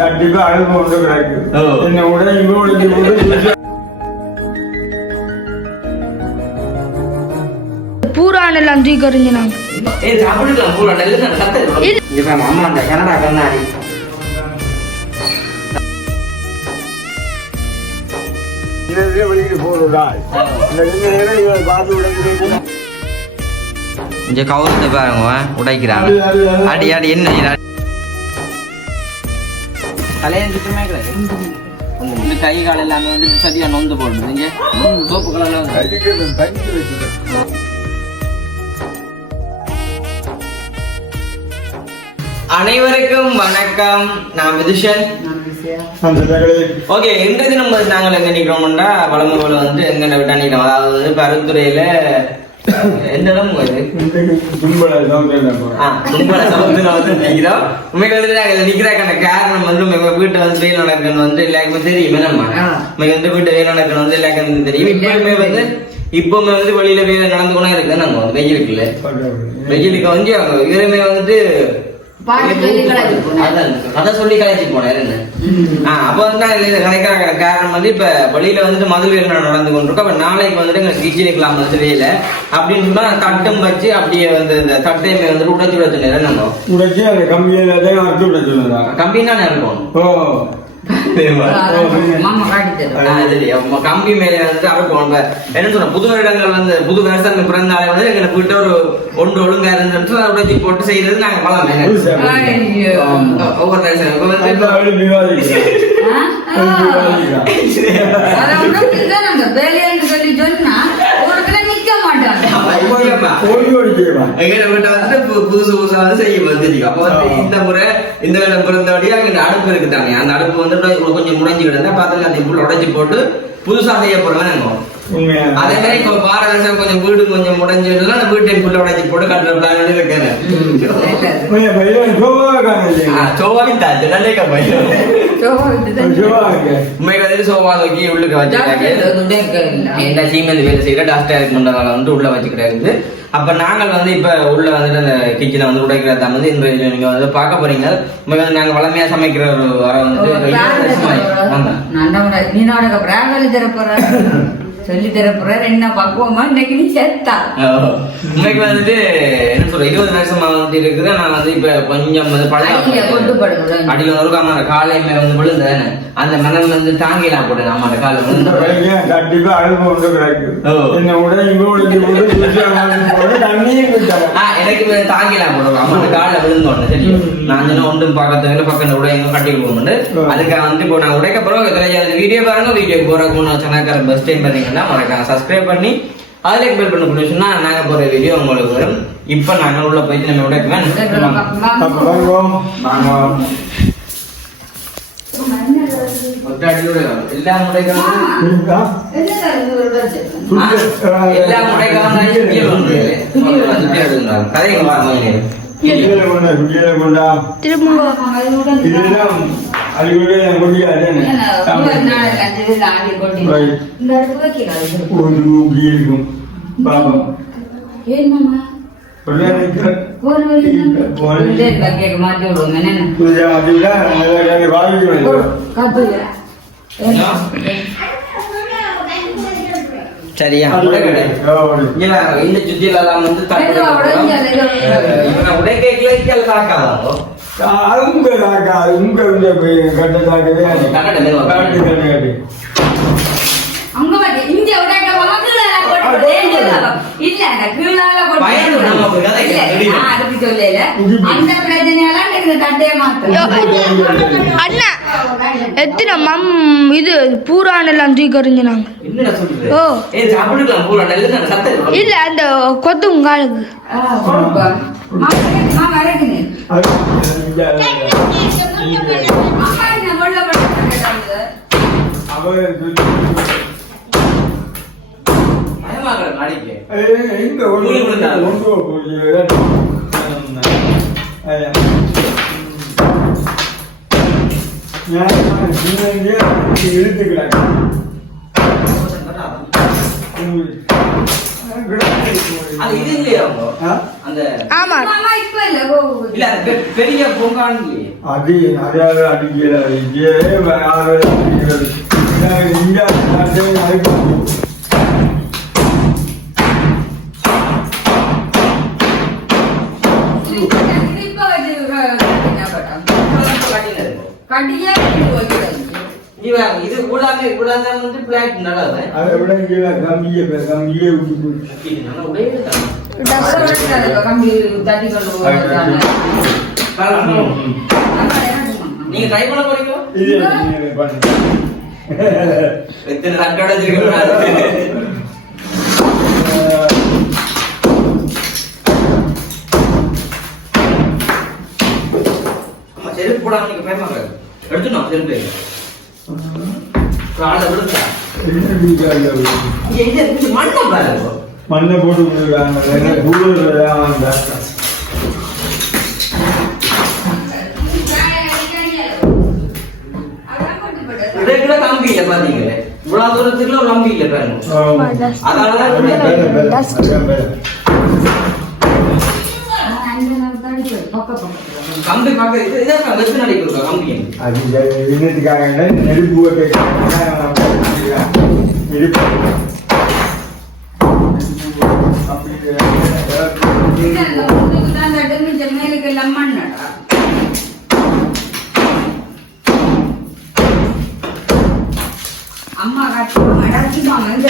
கண்டிப்பா அழுப்பு ஒன்று கிடக்கு. என்ன உடனே பூரானெல்லாம் தூக்கி எறிஞ்சினாங்க. அம்மா அந்த கனடா கண்ணாடி இங்க கவுத்து பாருங்க உடைக்கிறாங்க. அடி அடி என்ன தலையஞ்சுமே கிடையாது. கை கால் எல்லாமே வந்து சரியா நொந்து போடுது. இங்க சோப்பு கலர்ல அனைவருக்கும் வணக்கம். நான் விதுஷன். ஓகே, இன்றைய தினம் நாங்கள் எங்க நிக்கிறோம்னா வளமை போல வந்து எங்க விட்டா நிக்கிறோம். அதாவது பருத்துறையில எந்த இடம் தும்பல சமுத்திரம் வந்து நிக்கிறோம். உண்மைக்கு நிக்கிறாக்கான காரணம் வந்து வீட்டை வந்து வெயில் நடக்கணும் வந்து எல்லாருக்குமே தெரியும். என்னம்மா வந்து வீட்டை வெயில் நடக்கணும் வந்து எல்லாருக்கும் தெரியும். இப்பவுமே வந்து வெளியில வெயில நடந்து கொண்டா இருக்கு. நம்ம வந்து வெயிலுக்குள்ள வெயிலுக்கு வந்து இவருமே வந்துட்டு அதான் சொல்லி கலைச்சு போனேன். அப்ப வந்து கலைக்கிற காரணம் வந்து இப்ப வெளியில வந்து மதுரை நடந்து கொண்டிருக்கோம். அப்ப நாளைக்கு வந்துட்டு எங்க கிச்சனுக்குலாம் வந்து வெயில அப்படின்னு சொன்னா தட்டம் வச்சு அப்படியே வந்து இந்த தட்டையுமே வந்து உடைச்சு விட சொன்னேன். நம்ம உடைச்சு அந்த கம்பின்னா இருக்கும். கம்பி மேல வந்து அறுப்போம். என்ன சொல்ற புது வருடங்கள் வந்து புது வருஷம் பிறந்தாலே வந்து எங்களுக்கு வீட்டு ஒரு ஒன்று ஒழுங்கா இருந்து உடைச்சி போட்டு செய்யறது நாங்க பழம் ஒவ்வொரு புதுசு புதுசா வந்து செய்ய வந்துருக்கு. அப்ப வந்து இந்த முறை இந்த பிறந்தபடியா அங்க அடுப்பு இருக்குதாங்க. அந்த அடுப்பு வந்து கொஞ்சம் முடைஞ்சு கிடந்தா பார்த்து அந்த புல் உடைச்சு போட்டு புதுசா செய்ய போறோம். அதே மாதிரி இப்ப பார வருஷம் கொஞ்சம் வீடு கொஞ்சம் முடைஞ்சுன்னா வீட்டை புல்ல உடைச்சு போட்டு கட்டுற பிளான் இருக்கேன். சோவா தூக்கி உள்ளுக்கு வச்சுட்டாங்க. சீமெந்து வேலை செய்யற டாஸ்டா இருக்குன்றதால வந்து உள்ள வச்சுக்கிட்டாரு. அப்ப நாங்கள் வந்து இப்ப உள்ள வந்துட்டு அந்த கிச்சனை வந்து உடைக்கிறத வந்து இந்த நீங்க வந்து பார்க்க போறீங்க. நாங்க வளமையா சமைக்கிற வர சொல்லி தரப்புறாரு. என்ன பக்குவமா இன்னைக்கு நீ சேர்த்தா இன்னைக்கு வந்துட்டு என்ன சொல்ற 20 வருஷமா வந்து இருக்குது. நான் வந்து இப்ப கொஞ்சம் வந்து பழைய அடியில ஒரு காலையுமே வந்து விழுந்தேன். அந்த மனம் வந்து தாங்கிலாம் போடுது. அம்மா அந்த காலை கண்டிப்பா அழுப்பு ஒன்று கிடக்கு. என்ன உடனே எனக்கு தாங்கிலாம் போடுவோம். அம்மா அந்த காலை விழுந்தோன்னு சரி நான் ஒன்றும் பார்க்கறதுக்கு பக்கம் உடைய கட்டி போகணும்னு அதுக்காக வந்து இப்போ நான் உடைக்க போறோம். வீடியோ பாருங்க. வீடியோ போறதுக்கு சொன்னாக்கிற பஸ் டைம் பாத்தீங்கன்னா மறக்காம சப்ஸ்கிரைப் பண்ணி அதுல பெல் பண்ண பண்ணி சொன்னா நாங்க போற வீடியோ உங்களுக்கு வரும். இப்ப நாங்க உள்ள போயிட்டு நம்ம உடைக்குவேன். எல்லா சரியா இந்த சுத்தியில வந்து உடை கேட்கல தாக்காதோ உங்க கட்டத்தாக்கவே அண்ணா எத்தனை இது பூரானெல்லாம் தூக்கி எறிஞ்சினாங்க. இல்ல அந்த கொத்தும் காலுக்கு பெரிய பொங்கான் அது நிறையாவே அடிக்கல இதே யாரும் அடிக்கிறது இந்தியா அதுக்கு இது கூடாது வந்து பிளாட் நடாது அதை விட இங்கே கம்பியே விட்டு போச்சு நீங்க ட்ரை பண்ண போறீங்க இல்லை பண்ணு எத்தனை சட்டோட வச்சிருக்கீங்க செருப்பு போடாம நீங்க பேமாங்க எடுத்துனோம் செருப்பு காலை விடுங்க மண்ணை பாருங்க மண்ணை போட்டு விட்டுருக்காங்க கூடுதல் கூட கம்பி இல்ல பாத்தீங்களே இவ்வளவு தூரத்துக்குள்ள ஒரு கம்பி இல்ல பாருங்க அதனாலதான் கம்பி பக்கம் இதான் வெச்சு நடிக்கிறோம் கம்பி அது இன்னத்துக்காக நெருப்பு அம்மா அடக்கிமாங்க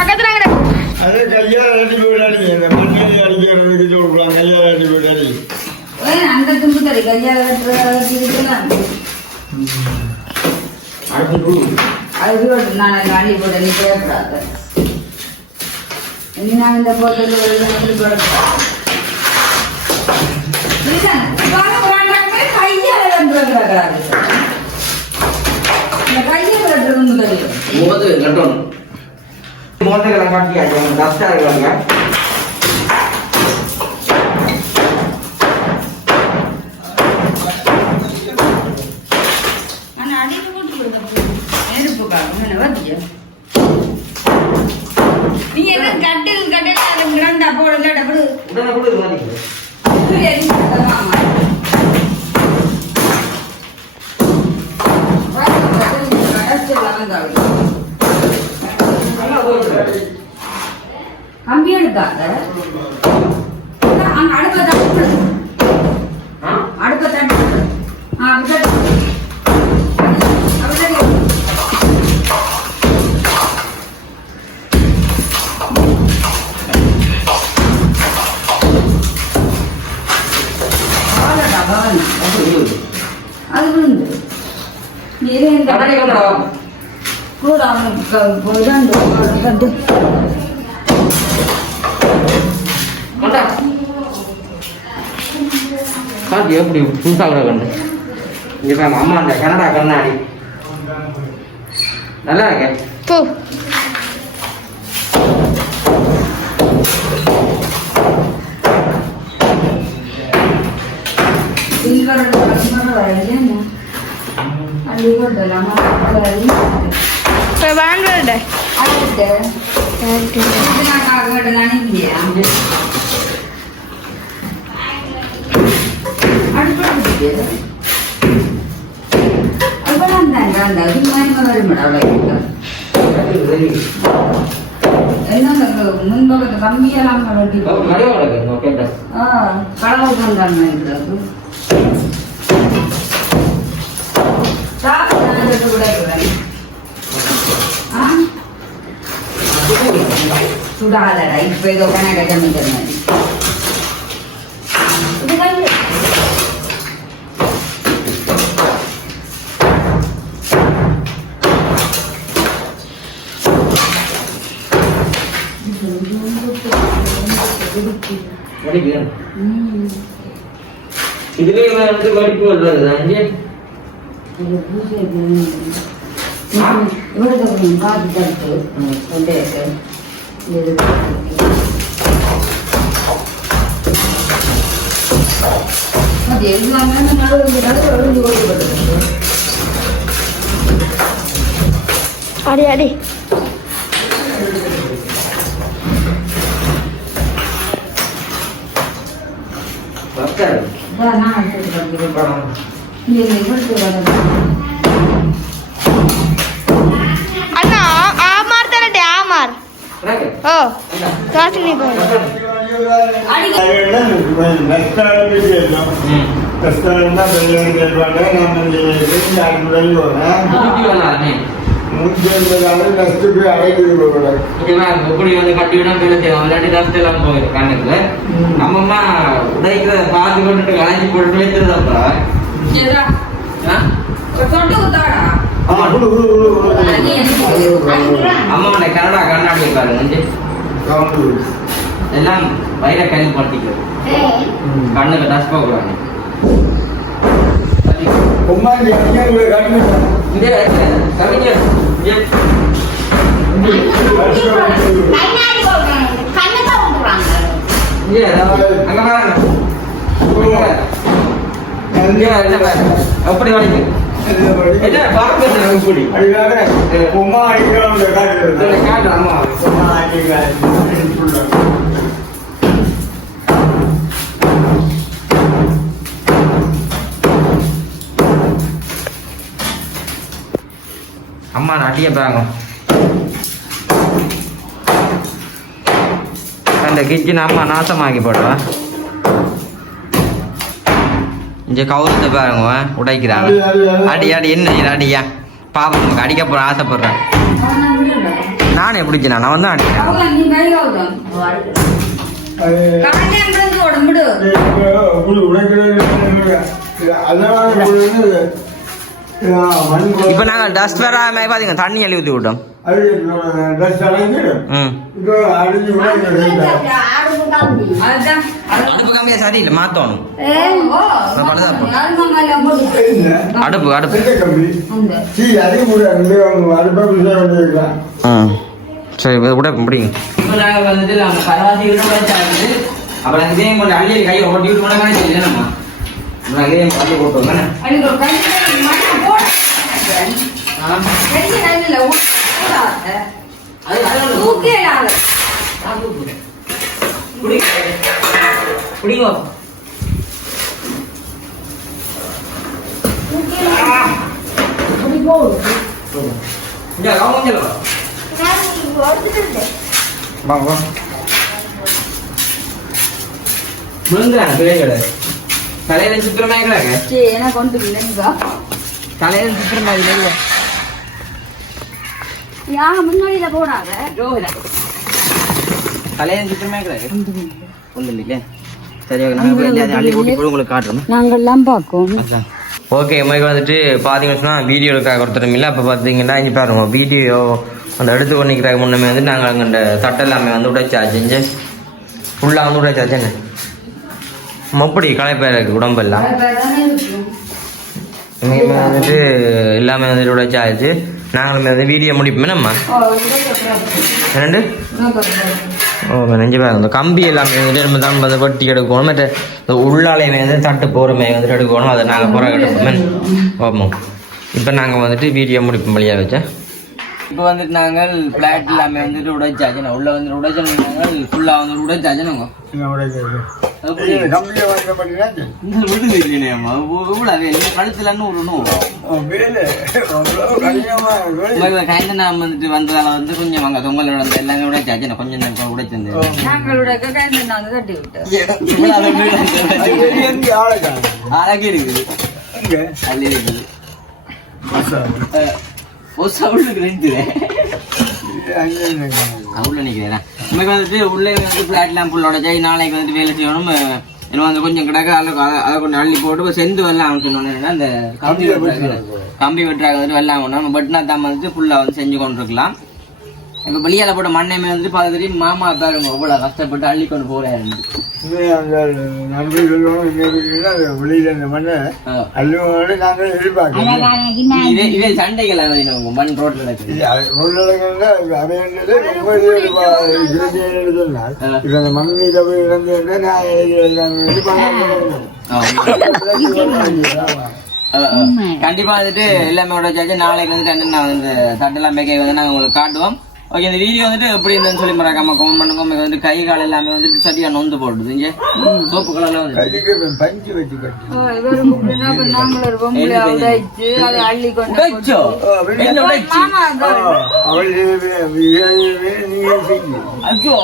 பக்கத்துல அதே கையால் அடி போயிடாடி அந்த மண்ணில் அடிக்கிறதுக்கு சொல்றாங்க கையால் அடி போயிடாடி அந்த தும்பு தடி கையால் அது நான் அடி போட நீ பேப்படாத இனி நான் இந்த போட்டது மோட்டைகளை காட்டியாச்சு டஸ்டா இருக்காங்க நீ என்ன கட்டில் கட்டில் கிராண்டா போடல டபுள் உடனே கூட இது மாதிரி கம்பி எடுக்காத அங்க அடுப்ப தட்டு அது விழுந்து கூட அவனுக்கு காட்டி எப்படி புதுசாக கூட கண்டு இப்போ அம்மா அந்த கனடா கண்ணாடி நல்லா இருக்கேன் போ வேண்டாம் முன்பகத்து கம்மியெல்லாம் கடவுள் கொண்டாங்க சுடாதடா இப்ப ஏதோ கனடா ஜமீன் இதுலயே வந்து வடிப்பு வருது அங்கே அடி அடி அண்ணா ஆமார் தானே ஆமார் ஓ காட்டுனி போய் நம்மம்மா உடைக்கிற பாத்து கொண்டு கலைஞ்சி போட்டு வைக்கிறதப்பா அம்மாவோட கனடா கண்ணாடி பாருங்க எல்லாம் வயிற கையில் படுத்திக்கிறது கண்ணுக்கு டச் போகக்கூடாது கவிஞர் அப்படி வரைக்கும் அம்மா நாட்டிய பாருங்க அந்த கிச்சன் அம்மா நாசமாக்கி போடுவா இங்கே கவுரத்தை பாருங்க உடைக்கிறாங்க அடி அடி என்ன அடியா பாப்பா நமக்கு அடிக்க போற ஆசைப்படுறேன் நானே பிடிச்சேன் நான் வந்து அடிக்கிறேன் இப்ப நாங்க டஸ்ட் வர பாத்தீங்க தண்ணி அள்ளி ஊத்தி விட்டோம் அடுப்பு கம்மியா சரியில்லை மாத்தணும் அடுப்பு அடுப்பு சரி விட முடியுங்க அப்புறம் இதே கொஞ்சம் அள்ளி கையை ஓட்டி விட்டு கூட நம்ம இதே அள்ளி போட்டோம் தலையில சுத்திரமாயிக்கிறாங்க தலையில சுத்திரமாயில முன்னாடியில போடாத தலையில சுத்திரமாயிக்கிறாங்க ஒன்றும் இல்லையே சரி நாங்கள் அள்ளி கூட்டி கூட உங்களுக்கு காட்டுறோம் நாங்கள்லாம் பார்க்கோம் ஓகே மைக்கு வந்துட்டு பார்த்தீங்கன்னு சொன்னால் வீடியோ எடுக்க ஒருத்தரும் இல்லை அப்போ பார்த்தீங்கன்னா இங்கே பாருங்க வீடியோ அந்த எடுத்து கொண்டிருக்கிறாங்க முன்னமே வந்து நாங்கள் அங்கே அந்த தட்டை எல்லாமே வந்து உடைச்சாச்சு ஃபுல்லாக வந்து உடைச்சாச்சுங்க மப்படி களைப்பேர் இருக்குது உடம்பெல்லாம் இங்கே வந்துட்டு எல்லாமே வந்துட்டு உடைச்சாச்சு நாங்களுமே வந்து வீடியோ முடிப்போமே நம்ம ரெண்டு ஓ நெஞ்சு பேர் இந்த கம்பி எல்லாமே வந்துட்டு நம்ம தான் வந்து வெட்டி எடுக்கணும் மற்ற இந்த உள்ளாலையுமே வந்து தட்டு போகிறமே வந்துட்டு எடுக்கணும் அதை நாங்கள் புற எடுப்போமே ஆமாம் இப்போ நாங்கள் வந்துட்டு வீடியோ முடிப்போம் வழியாக வச்சேன் இப்போ வந்துட்டு நாங்கள் பிளாட் எல்லாமே வந்துட்டு உடைச்சாச்சு நான் உள்ளே வந்துட்டு உடைச்சு நாங்கள் ஃபுல்லாக வந்துட்டு உடைச்சாச்சு நாங்கள் கழுத்துலன்னு நான் வந்துட்டு வந்ததால வந்து கொஞ்சம் வாங்க தொங்கல் நடந்த எல்லாமே உடைச்சாச்சு நான் கொஞ்சம் நேரம் உடைச்சிருந்தேன் அழகே இருக்குது அள்ளி இருக்குது உள்ள நிக்கிறேன் இன்னைக்கு வந்துட்டு உள்ளே வந்து பிளாட் லேம்ப் உள்ள உடச்சாய் நாளைக்கு வந்துட்டு வேலை செய்யணும் இன்னும் வந்து கொஞ்சம் கிடக்கு அதை கொஞ்சம் அள்ளி போட்டு செந்து வெள்ளாம் சொன்னோன்னா அந்த கம்பி வெட்டுறாங்க வந்துட்டு வெள்ளாம் பண்ணணும் பட்னா தான் வந்துட்டு ஃபுல்லாக வந்து செஞ்சு கொண்டு இருக்கலாம் இப்ப வெளியால போட்ட மண்ணை வந்துட்டு பார்த்துட்டு மாமா பாருங்க எவ்வளவு கஷ்டப்பட்டு அள்ளி கொண்டு போறாரு. அந்த நன்றி சொல்லணும் வெளியில இந்த மண்ணை அள்ளுவோடு நாங்கள் எதிர்பார்க்கிறோம். இதே சண்டைகள் உங்க மண் ரோட்ல நடக்குது. அந்த மண்ணில போய் இழந்து கண்டிப்பா வந்துட்டு எல்லாமே உடைச்சாச்சு. நாளைக்கு வந்துட்டு நான் வந்து தட்டெல்லாம் மேக்கை வந்து நாங்க உங்களுக்கு காட்டுவோம். ஓகே, இந்த வீடியோ வந்துட்டு எப்படி இருந்ததுன்னு சொல்லி மறக்காம கமெண்ட் பண்ணுங்க. உங்களுக்கு வந்து கை கால் எல்லாமே வந்துட்டு சரியா நொந்து போடுது. இங்க சோப்பு கலர்லாம் வந்து பஞ்சு வச்சு உடைச்சோ என்ன உடைச்சு ஐயோ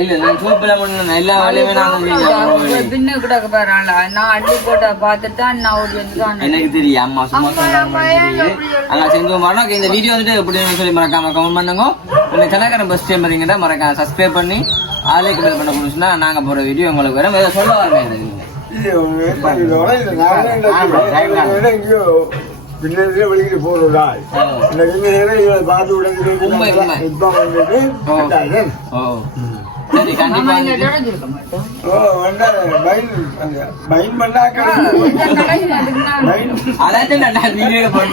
இல்ல நான் சோப்பு எல்லாம் பண்ணல. எல்லா வேலையுமே பின்ன கூட பாரு நான் அள்ளி போட்ட பார்த்துட்டு அண்ணா ஓடி வந்து எனக்கு தெரியும். அம்மா சும்மா அங்க செஞ்சு வரணும். இந்த வீடியோ வந்துட்டு எப்படின்னு சொல்லி மறக்காம கமெண்ட் பண்ணுங்க. இந்த கலாக்காரன் பஸ் டைம் வரீங்கன்னா மறக்காம சப்ஸ்கிரைப் பண்ணி ஆளே கிளிக் பண்ண கொடுத்துன்னா நாங்க போற வீடியோ உங்களுக்கு வரும். ஏதோ சொல்ல வரேன் பின்னாடியே வெளியிட்டு போறதா பார்த்து விட. சரி, கண்டிப்பா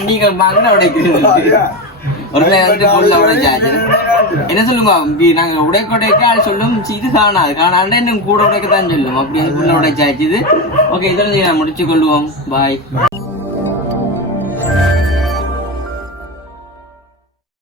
நீங்க மண்ண உடைக்கிறீங்க. ஒரு உடைச்சாச்சு என்ன சொல்லுங்க, நாங்க உடைக்க சொல்லும் இது காணாது இன்னும் கூட உடைக்கத்தான் சொல்லும். அப்படி உடைச்சாச்சு இது. ஓகே, இதெல்லாம் முடிச்சு கொள்வோம். பாய்.